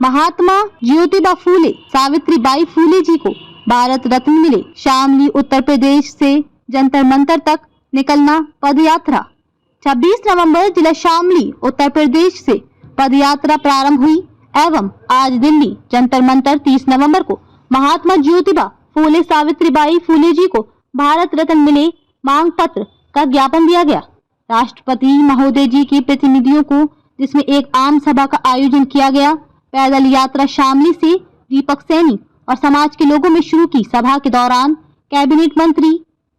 महात्मा ज्योतिबा फूले सावित्रीबाई फूले जी को भारत रत्न मिले। शामली उत्तर प्रदेश से जंतर मंतर तक निकलना पद यात्रा। 26 नवंबर जिला शामली उत्तर प्रदेश से पद यात्रा प्रारंभ हुई एवं आज दिल्ली जंतर मंतर 30 नवंबर को महात्मा ज्योतिबा फूले सावित्रीबाई फूले जी को भारत रत्न मिले मांग पत्र का ज्ञापन दिया गया। राष्ट्रपति महोदय जी के प्रतिनिधियों को जिसमें एक आम सभा का आयोजन किया गया। पैदल यात्रा शामली से दीपक सैनी और समाज के लोगों में शुरू की। सभा के दौरान कैबिनेट मंत्री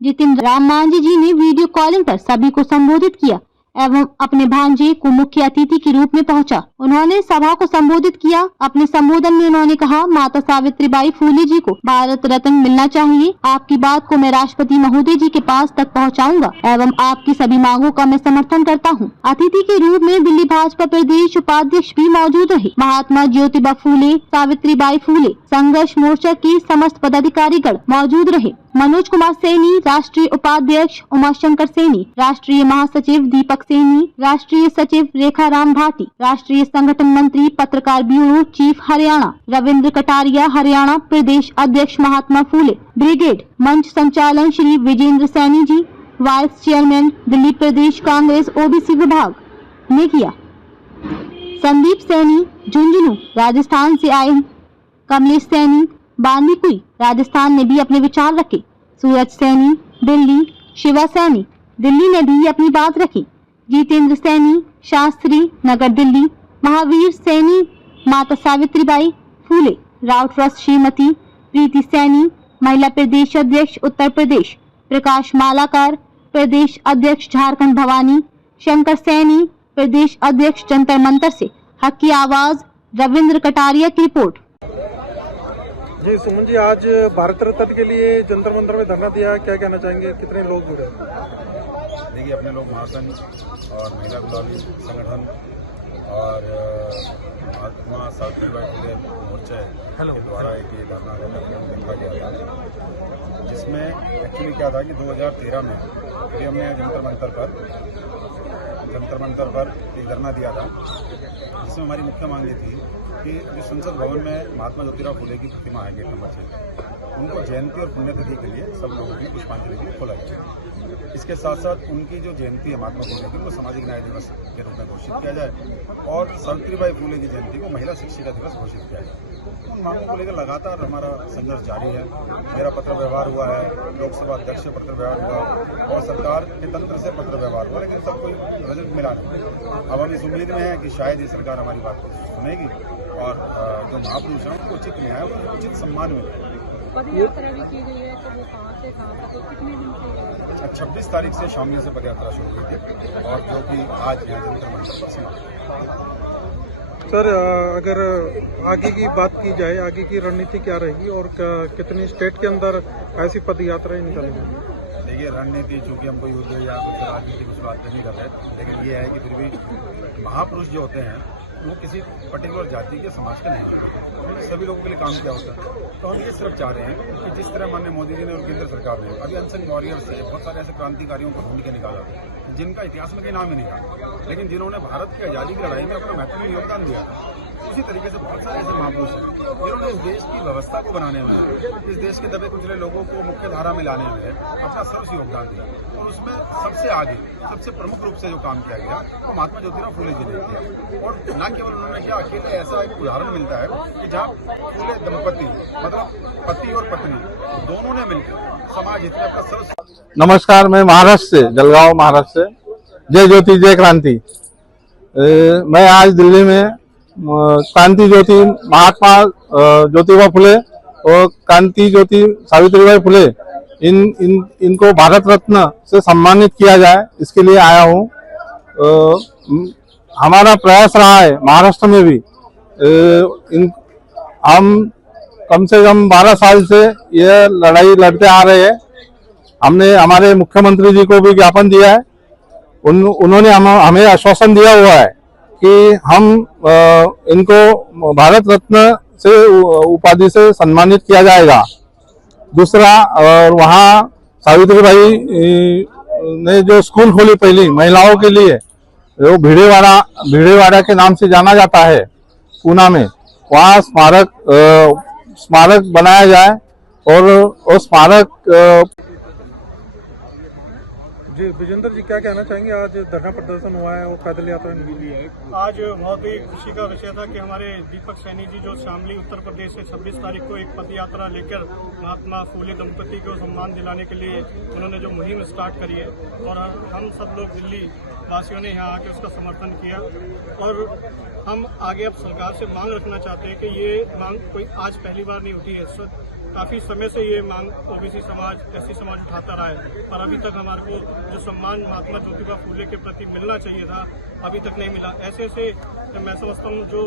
जितिन राम मांझी जी ने वीडियो कॉलिंग पर सभी को संबोधित किया एवं अपने भांजे को मुख्य अतिथि के रूप में पहुंचा। उन्होंने सभा को संबोधित किया। अपने संबोधन में उन्होंने कहा, माता सावित्रीबाई फूले जी को भारत रत्न मिलना चाहिए। आपकी बात को मैं राष्ट्रपति महोदय जी के पास तक पहुंचाऊंगा एवं आपकी सभी मांगों का मैं समर्थन करता हूं। अतिथि के रूप में दिल्ली भाजपा प्रदेश उपाध्यक्ष भी मौजूद रहे। महात्मा ज्योतिबा फूले सावित्रीबाई फूले संघर्ष मोर्चा के समस्त पदाधिकारीगण मौजूद रहे। मनोज कुमार सैनी राष्ट्रीय उपाध्यक्ष, उमाशंकर सैनी राष्ट्रीय महासचिव, दीपक सैनी राष्ट्रीय सचिव, रेखा राम भाटी राष्ट्रीय संगठन मंत्री, पत्रकार ब्यूरो चीफ हरियाणा, रविंद्र कटारिया हरियाणा प्रदेश अध्यक्ष महात्मा फूले ब्रिगेड मंच संचालन श्री विजेंद्र सैनी जी, वाइस चेयरमैन दिल्ली प्रदेश कांग्रेस ओबीसी विभाग ने किया। संदीप सैनी झुंझुनू राजस्थान से आए। कमलेश सैनी बांदीकुई राजस्थान ने भी अपने विचार रखे। सूरज सैनी दिल्ली, शिवा सैनी दिल्ली ने भी अपनी बात रखी। जितेंद्र सैनी शास्त्री नगर दिल्ली, महावीर सैनी माता सावित्रीबाई फूले राउत ट्रस्ट श्रीमती प्रीति सैनी महिला प्रदेश अध्यक्ष उत्तर प्रदेश, प्रकाश मालाकार प्रदेश अध्यक्ष झारखंड भवानी, शंकर सैनी प्रदेश अध्यक्ष जंतर मंतर से हक की आवाज, रविंद्र कटारिया की रिपोर्ट। जी सुमन जी, आज भारत रत्न के लिए जंतर मंतर में धरना दिया, क्या कहना चाहेंगे? कितने लोग जुड़े? देखिए, अपने लोग महासंघ और महिला गुलामी संगठन और महात्मा सावित्रीबाई फूले मोर्चा के द्वारा एक ये धरना रखा गया था, जिसमें एक्चुअली क्या था कि 2013 में हमने जंतर मंतर पर एक धरना दिया था, जिसमें हमारी मुख्य मांग ये थी कि जो संसद भवन में महात्मा ज्योतिबा फूले की प्रतिमा है गेट नंबर 6, उनको जयंती और पुण्यतिथि के लिए सब लोगों की पुष्पांजलि के लिए खोला जाए। इसके साथ साथ उनकी जो जयंती है महात्मा फूले की, उनको सामाजिक न्याय दिवस के रूप में घोषित किया जाए और सावित्रीबाई फूले की जयंती को महिला शिक्षिका दिवस घोषित किया जाए। उन मांगों को लेकर लगातार हमारा संघर्ष जारी है। मेरा पत्र व्यवहार हुआ है, लोकसभा अध्यक्ष से पत्र व्यवहार हुआ और सरकार के तंत्र से पत्र व्यवहार हुआ, लेकिन सब कोई रिजल्ट मिला नहीं। अब हम इस उम्मीद में है कि शायद ये सरकार हमारी बात को सुनेगी और जो महापुरुष हैं उनको उचित न्याय और उचित सम्मान मिले। पदयात्रा भी की गई है, तो वो कहाँ से कहाँ तक तो कितने दिन से? 26 तारीख से शामली से पदयात्रा शुरू हुई थी और जो कि आज यहाँ जंतर मंतर पर समाप्त। सर, अगर आगे की बात की जाए, आगे की रणनीति क्या रहेगी और कितनी स्टेट के अंदर ऐसी पदयात्राएं निकालेंगे? देखिए, रणनीति चूंकि हम कोई युद्ध या कुछ राजनीति कुछ बात नहीं कर रहे, लेकिन ये है कि फिर भी महापुरुष जो होते हैं वो किसी पर्टिकुलर जाति के समाज के नहीं, उन्होंने सभी लोगों के लिए काम किया होता है। तो हम ये सिर्फ चाह रहे हैं कि जिस तरह माननीय मोदी जी ने और केंद्र सरकार ने अभी अनसंग वॉरियर्स से बहुत सारे ऐसे क्रांतिकारियों को ढूंढ के निकाला जिनका इतिहास में कहीं नाम ही नहीं था, लेकिन जिन्होंने भारत की आज़ादी की लड़ाई में अपना महत्वपूर्ण योगदान दिया था। उसी तरीके से बहुत सारे ऐसे महापुरुष हैं जिन्होंने इस देश की व्यवस्था को बनाने में, इस देश के दबे कुचले लोगों को मुख्य धारा में लाने में अपना सर्वस्व योगदान दिया और उसमें सबसे आगे, सबसे प्रमुख रूप से जो काम किया गया वो महात्मा ज्योतिबा फूले जी ने किया। और न केवल उन्होंने किया, अकेले ऐसा एक उदाहरण मिलता है कि जहाँ फूले दंपति मतलब पति और पत्नी दोनों ने मिलकर समाज हित में अपना सर्वस्व। नमस्कार, मैं महाराष्ट्र से, जलगांव महाराष्ट्र से। जय ज्योति जय क्रांति। मैं आज दिल्ली में क्रांति ज्योति महात्मा ज्योतिबा फूले और क्रांति ज्योति सावित्रीबाई फूले इनको भारत रत्न से सम्मानित किया जाए, इसके लिए आया हूँ। हमारा प्रयास रहा है महाराष्ट्र में भी। हम कम से कम 12 साल से ये लड़ाई लड़ते आ रहे हैं। हमने हमारे मुख्यमंत्री जी को भी ज्ञापन दिया है। उन्होंने हमें आश्वासन दिया हुआ है कि हम इनको भारत रत्न से उपाधि से सम्मानित किया जाएगा। दूसरा, और वहाँ सावित्रीबाई ने जो स्कूल खोली पहली महिलाओं के लिए, वो भिड़ेवाड़ा के नाम से जाना जाता है पूना में, वहाँ स्मारक बनाया जाए और उस स्मारक जी विजेंद्र जी क्या कहना चाहेंगे? आज धरना प्रदर्शन हुआ है और पैदल यात्रा निकली है। आज बहुत ही खुशी का विषय था कि हमारे दीपक सैनी जी जो शामली उत्तर प्रदेश से 26 तारीख को एक पद यात्रा लेकर महात्मा फूले दंपति को सम्मान दिलाने के लिए उन्होंने जो मुहिम स्टार्ट करी है और हम सब लोग दिल्ली वासियों ने यहाँ आके उसका समर्थन किया और हम आगे अब सरकार से मांग रखना चाहते हैं कि ये मांग कोई आज पहली बार नहीं उठी है। काफी समय से ये मांग ओबीसी समाज, एससी समाज उठाता रहा है, पर अभी तक हमारे को जो सम्मान महात्मा ज्योतिबा फूले के प्रति मिलना चाहिए था अभी तक नहीं मिला। ऐसे मैं समझता हूँ जो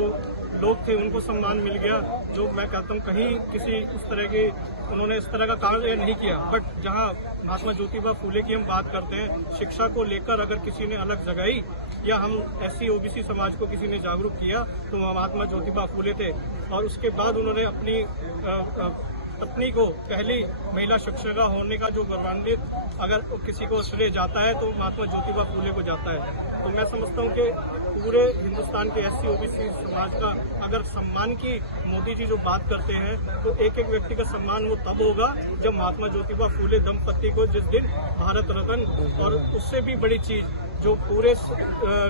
लोग थे उनको सम्मान मिल गया, जो मैं कहता हूँ कहीं किसी उस तरह के उन्होंने इस तरह का कार्य नहीं किया। बट जहाँ महात्मा ज्योतिबा फूले की हम बात करते हैं, शिक्षा को लेकर अगर किसी ने अलग जगाई या हम एससी ओबीसी समाज को किसी ने जागरूक किया तो महात्मा ज्योतिबा फूले थे। और उसके बाद उन्होंने अपनी पत्नी को पहली महिला शिक्षिका होने का जो गौरवान्वित अगर किसी को श्रेय जाता है तो महात्मा ज्योतिबा फूले को जाता है। तो मैं समझता हूँ कि पूरे हिंदुस्तान के एससी ओबीसी समाज का अगर सम्मान की मोदी जी जो बात करते हैं तो एक एक व्यक्ति का सम्मान वो तब होगा जब महात्मा ज्योतिबा फूले दंपति को जिस दिन भारत रत्न और उससे भी बड़ी चीज जो पूरे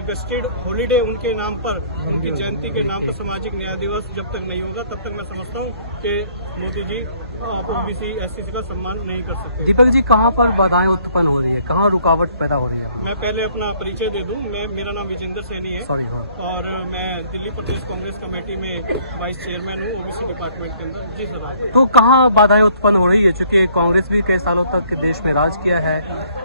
गेस्टेड हॉलीडे उनके नाम पर, उनकी जयंती के नाम पर सामाजिक न्याय दिवस जब तक नहीं होगा तब तक मैं समझता हूँ कि मोदी जी ओबीसी एससी का सम्मान नहीं कर सकते। दीपक जी कहाँ पर बाधाएं उत्पन्न हो रही है, कहाँ रुकावट पैदा हो रही है? मैं पहले अपना परिचय दे दूं, मेरा नाम विजेंद्र सैनी है और मैं दिल्ली प्रदेश कांग्रेस कमेटी में वाइस चेयरमैन हूँ ओबीसी डिपार्टमेंट के अंदर। जी सर। तो कहाँ बाधाएं उत्पन्न हो रही है? चूंकि कांग्रेस भी कई सालों तक देश में राज किया है,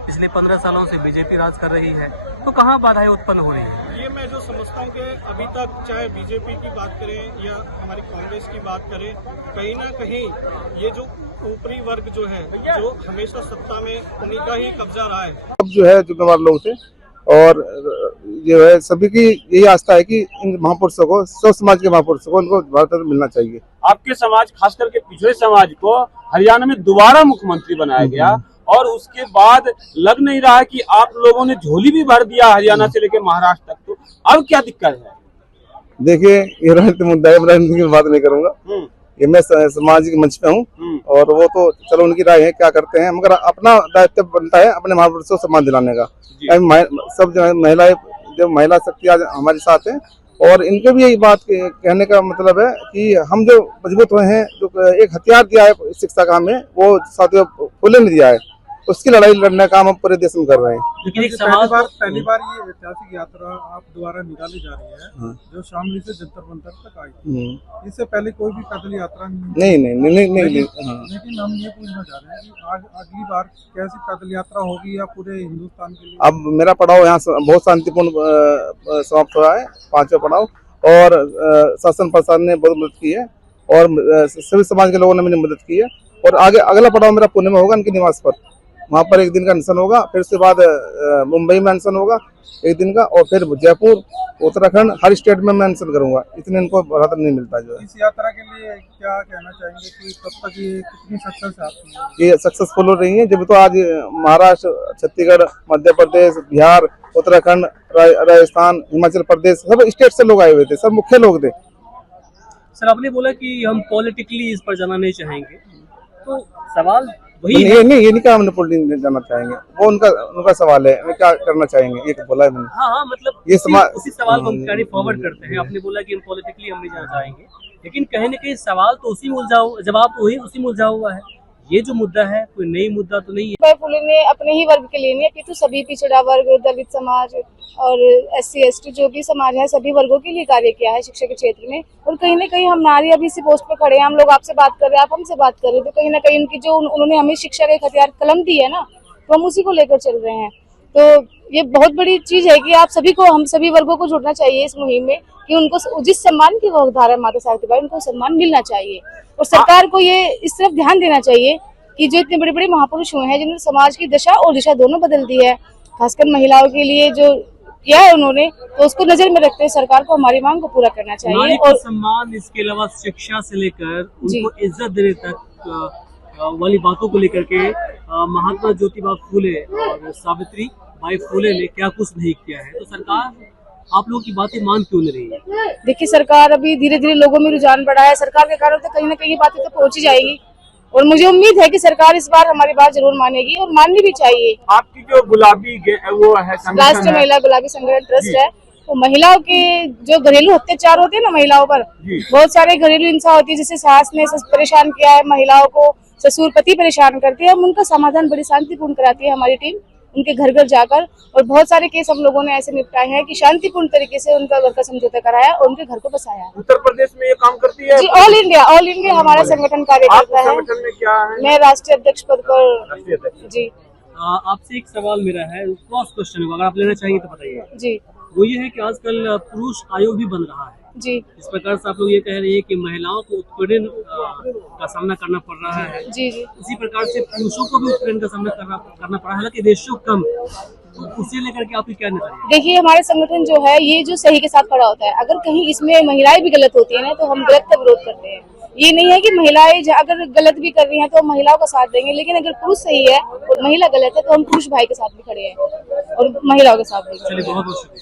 पिछले 15 सालों से बीजेपी राज कर रही है, तो कहाँ बाधाएं उत्पन्न हो रही है? ये मैं जो समझता हूँ कि अभी तक चाहे बीजेपी की बात करें या हमारी कांग्रेस की बात करें, कहीं ना कहीं ये जो ऊपरी वर्ग जो है जो हमेशा सत्ता में उन्हीं का ही कब्जा रहा है। अब जो है जुम्मेवार लोग थे और जो है सभी की यही आस्था है कि इन महापुरुषों को, सब समाज के महापुरुषों को उनको भारत रत्न मिलना चाहिए। आपके समाज, खास करके पिछड़े समाज को हरियाणा में दोबारा मुख्यमंत्री बनाया गया और उसके बाद लग नहीं रहा है कि आप लोगों ने झोली भी भर दिया हरियाणा से लेकर महाराष्ट्र तक, तो अब क्या दिक्कत है? देखिए ये राजनीतिक मुद्दा है, राजनीति की बात नहीं करूंगा, ये मैं सामाजिक मंच पे हूँ और वो तो चलो उनकी राय है क्या करते हैं, मगर अपना दायित्व बनता है अपने महापुरुषों को सम्मान दिलाने का। सब जो महिलाएं, जो महिला शक्ति आज हमारे साथ है और इनके भी यही बात कहने का मतलब है कि हम जो मजबूत हुए हैं, जो एक हथियार दिया है शिक्षा का हमें, वो साथियों फूले ने दिया है, उसकी लड़ाई लड़ने का हम पूरे देश में कर रहे हैं। लेकिन एक पहली बार ये ऐतिहासिक यात्रा आप द्वारा निकाली जा रही है जो शामली से जंतर मंतर तक आई। इससे पहले कोई भी पैदल यात्रा नहीं। लेकिन हम ये पूछना चाह रहे हैं कि आज अगली बार कैसी पैदल यात्रा होगी या पूरे हिंदुस्तान के लिए? अब मेरा पड़ाव यहाँ बहुत शांतिपूर्ण समाप्त हुआ है, 5वां पड़ाव, और शासन प्रशासन ने बहुत मदद की है और सभी समाज के लोगों ने मुझे मदद की है। और आगे अगला पड़ाव मेरा पुणे में होगा, उनके निवास पर, वहाँ पर एक दिन का अनशन होगा, फिर उसके बाद मुंबई में अनशन होगा एक दिन का, और फिर जयपुर, उत्तराखंड, हर स्टेट में मैं अनशन करूंगा। इतने इनको भारत नहीं मिलता जो है। इस यात्रा के लिए क्या कहना चाहेंगे कि कब तक ये कितनी सक्सेस आती है? ये सक्सेसफुल हो रही है, जब तो आज महाराष्ट्र, छत्तीसगढ़, मध्य प्रदेश, बिहार, उत्तराखंड, राजस्थान, हिमाचल प्रदेश, सब स्टेट से लोग आए हुए थे, सब मुख्य लोग थे। सर आपने बोला कि हम पॉलिटिकली इस पर जाना नहीं चाहेंगे, तो सवाल वही ये नहीं कहा हमने पॉलिटिक्स जाना चाहेंगे, वो उनका सवाल है, क्या करना चाहेंगे ये बोला है मैंने। हाँ मतलब ये उसी सवाल को हम कैरी फॉरवर्ड करते हैं। आपने बोला कि हम पॉलिटिकली हम नहीं जाना चाहेंगे, लेकिन कहीं न कहीं सवाल तो उसी में उलझा, जवाब तो वही उसी में उलझा हुआ है। ये जो मुद्दा है कोई नई मुद्दा तो नहीं है। फूले ने अपने ही वर्ग के लिए नहीं, अपितु सभी पिछड़ा वर्ग, दलित समाज और SC ST जो भी समाज है सभी वर्गों के लिए कार्य किया है शिक्षा के क्षेत्र में। और कहीं ना कहीं हम नारी अभी इसी पोस्ट पे खड़े हैं, हम लोग आपसे बात कर रहे हैं, आप हमसे बात कर रहे हैं, तो कहीं ना कहीं उनकी जो उन्होंने हमें शिक्षा का एक हथियार कलम दी है ना, तो हम उसी को लेकर चल रहे हैं। तो ये बहुत बड़ी चीज है कि आप सभी को, हम सभी वर्गों को जुड़ना चाहिए इस मुहिम में कि उनको जिस सम्मान की हकदार है माता सावित्रीबाई, उनको सम्मान मिलना चाहिए। और सरकार को ये इस तरफ ध्यान देना चाहिए कि जो इतने बड़े बड़े महापुरुष हुए हैं जिन्होंने समाज की दशा और दिशा दोनों बदल दी है, खासकर महिलाओं के लिए जो किया है उन्होंने, तो उसको नजर में रखते हुए सरकार को हमारी मांग को पूरा करना चाहिए। और सम्मान, इसके अलावा शिक्षा से लेकर उनको इज्जत देने तक वाली बातों को लेकर के महात्मा ज्योतिबा फूले और सावित्री बाई फूले ने क्या कुछ नहीं किया है, तो सरकार आप लोगों की बातें मान क्यों नहीं रही है? देखिए, सरकार अभी धीरे धीरे लोगों में रुझान बढ़ा है, सरकार के कारण तो कहीं ना कहीं ये बातें तो पहुंच ही जाएगी और मुझे उम्मीद है कि सरकार इस बार हमारी बात जरूर मानेगी और माननी भी चाहिए। आपकी जो गुलाबी वो है राष्ट्रीय महिला गुलाबी संगठन ट्रस्ट है, तो महिलाओं के जो घरेलू अत्याचार होते हैं ना महिलाओं पर, बहुत सारे घरेलू हिंसा होती है, जैसे सास ने परेशान किया है महिलाओं को, ससुर पति परेशान करते हैं, हम उनका समाधान बड़ी शांतिपूर्ण कराती है हमारी टीम, उनके घर घर जाकर। और बहुत सारे केस हम लोगों ने ऐसे निपटाए हैं कि शांतिपूर्ण तरीके से उनका घर का समझौता कराया और उनके घर को बसाया। उत्तर प्रदेश में ये काम करती है जी, ऑल इंडिया हमारा संगठन कार्य करता है। संगठन में क्या है? मैं राष्ट्रीय अध्यक्ष पद पर। जी, आपसे एक सवाल मेरा है, क्रॉस क्वेश्चन होगा, अगर आप लेना चाहिए तो बताइए। जी, वो ये है कि आजकल पुरुष आयोग भी बन रहा है। जी, इस प्रकार से आप लोग ये कह रहे हैं कि महिलाओं को उत्पीड़न का सामना करना पड़ रहा है। जी, जी। इसी प्रकार से पुरुषों को भी उत्पीड़न का सामना करना पड़ रहा है, हालांकि रेशियो कम, तो उसे लेकर के आपकी क्या नजरिया है? देखिए, हमारे संगठन जो है ये जो सही के साथ खड़ा होता है, अगर कहीं इसमें महिलाएं भी गलत होती है ना तो हम गलत का विरोध करते हैं। ये नहीं है कि महिलाएं अगर गलत भी कर रही हैं तो हम महिलाओं का साथ देंगे, लेकिन अगर पुरुष सही है और महिला गलत है तो हम पुरुष भाई के साथ भी खड़े हैं और महिलाओं के साथ भी। चलिए, बहुत बहुत शुक्रिया।